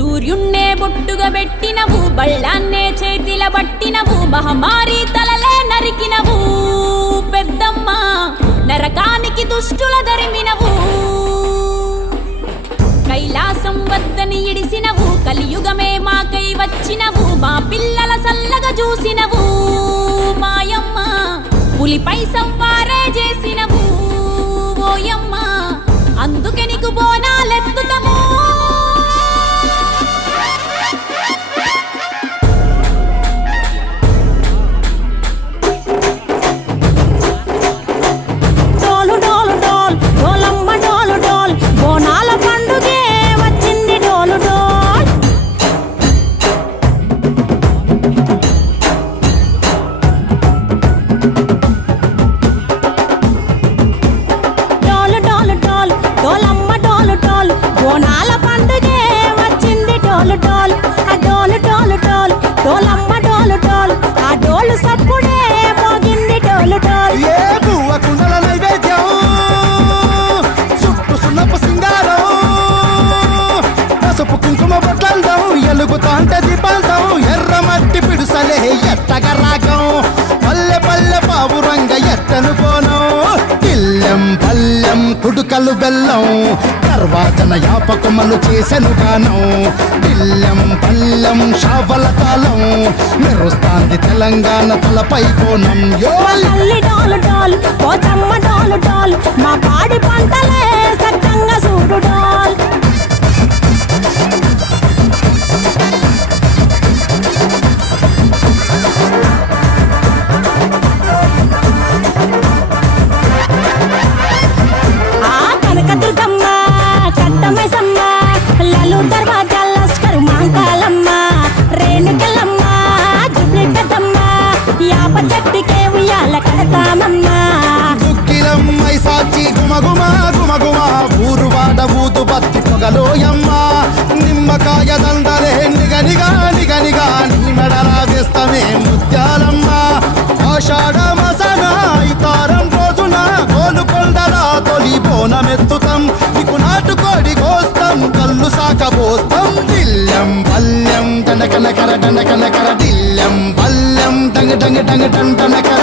సూర్యున్నే బొట్టుగా పెట్టినవు, బళ్ళాన్నే చేతిల పట్టినవు, మహమారి తలలే నరికినవు పెద్దమ్మ, నరకానికి దుష్టుల ధరిమినవు. కైలాసం వద్దని ఇడిసినవు, కలియుగమే మాకై వచ్చినవు, మా పిల్లల సల్లగా చూసినవు మాయమ్మ, పులిపై సంవారే చేసినవు ఓయమ్మ, అందుకే నీకు బోనాలెత్తుతము. ఎలుగుతాంటే దీపాంతం ఎర్రమట్టి పిడుసలే ఎత్తగా రాగం, పల్లె పల్లె పావురంగ ఎత్తను పోనం, ఇల్లెం పల్లెం కుడుకలు బెల్లం, తర్వాతన యాపకమలు చేసెను గానం, ఇల్లెం పల్లెం షావల తాళం, మెరుస్తాంది తెలంగాణ తలపై కోణం. మా పాడి పంటలే సక్కంగా చూడు డాల్. సాచి గుమగుమ గుమగుమ ఊరువాడ ఊదు బత్తి పొగలోయమ్మ, నిమ్మకాయ దండలే నిగనిగా నిగనిగా నీ మెడలా వేస్తమే ముత్యాలమ్మ, ఆషాఢ మసన ఇతారం రోజున గోలుకొండల తొలి బోనమెత్తుతాం, నీకు నాటుకోడి కోస్తాం కళ్ళు సాకబోస్తాం, దిల్లెం పల్లెం దండకనకర దండకనకర దిల్లెం పల్లెం డంగ డంగ డంగ డండనకర.